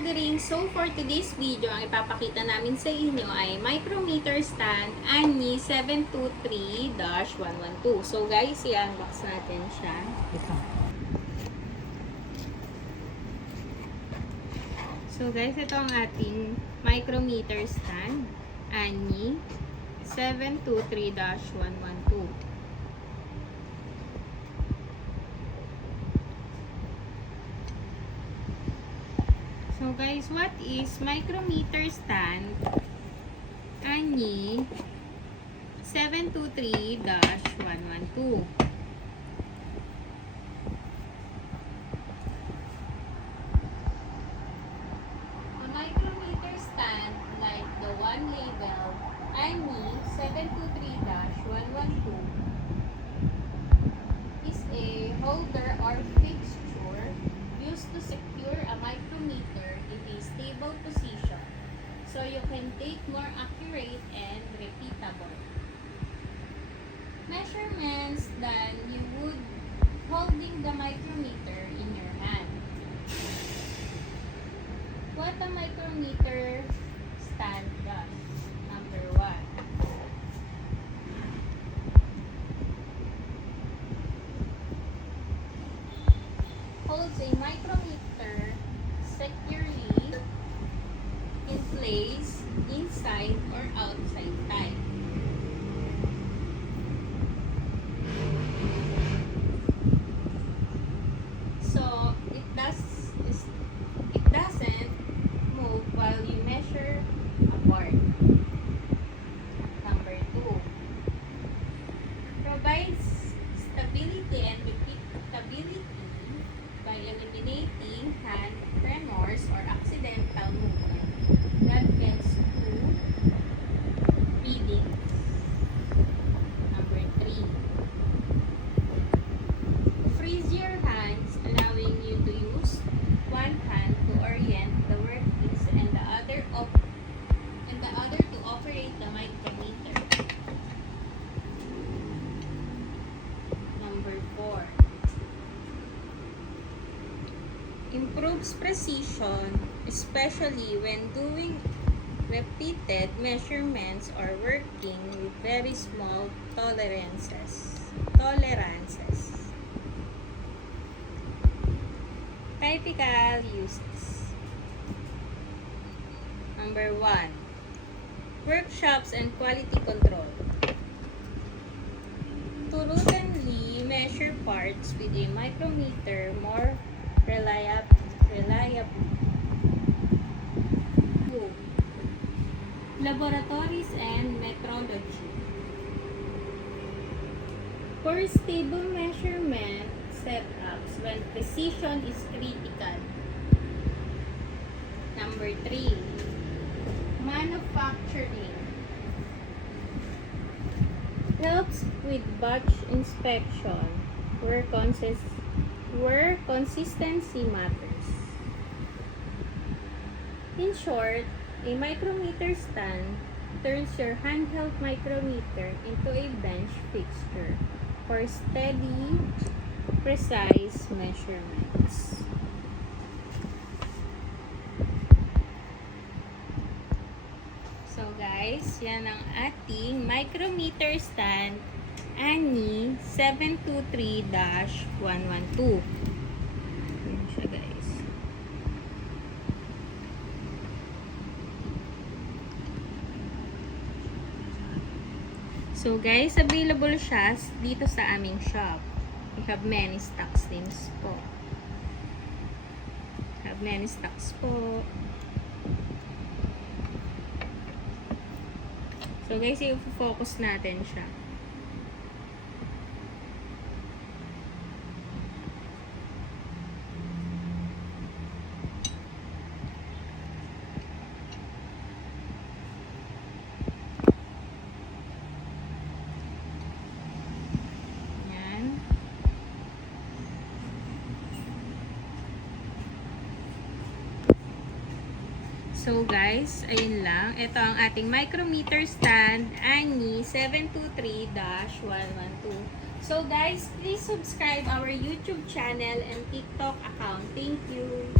soldering. So for today's video, ang ipapakita namin sa inyo ay micrometer stand ANYI 723-112. So guys, i-unbox natin siya. So guys, ito ang ating micrometer stand ANYI 723-112. So guys, what is micrometer stand ANYI 723-112? A micrometer stand like the one labeled ANYI 723-112 is a holder or fixture used to secure a micrometer in a stable position so you can take more accurate and repeatable measurements than you would holding the micrometer in your hand. What a micrometer stand does. Number 1. Holds a micrometer securely in place inside or outside type. So it doesn't move while you measure apart. Number 2. Provides stability and repeatability by eliminating hand tremors or accidental movement that gets to reading. Number 3. Frees your hands, allowing you to use one hand to orient the workpiece and the other to operate the micrometer. Number 4. Improves precision, especially when doing repeated measurements or working with very small tolerances. Typical uses. Number 1. Workshops and quality control. To routinely measure parts with a micrometer more reliable. 2. Laboratories and metrology. For stable measurement setups when precision is critical. Number 3. Manufacturing. Helps with batch inspection where consistency matters. In short, a micrometer stand turns your handheld micrometer into a bench fixture for steady, precise measurements. So guys, yan ang ating micrometer stand ANYI 723-112. Yan siya guys. So guys, available siya dito sa aming shop. We have many stocks din po. So guys, i-focus natin siya. So guys, ayun lang. Ito ang ating micrometer stand ANYI 723-112. So guys, please subscribe our YouTube channel and TikTok account. Thank you.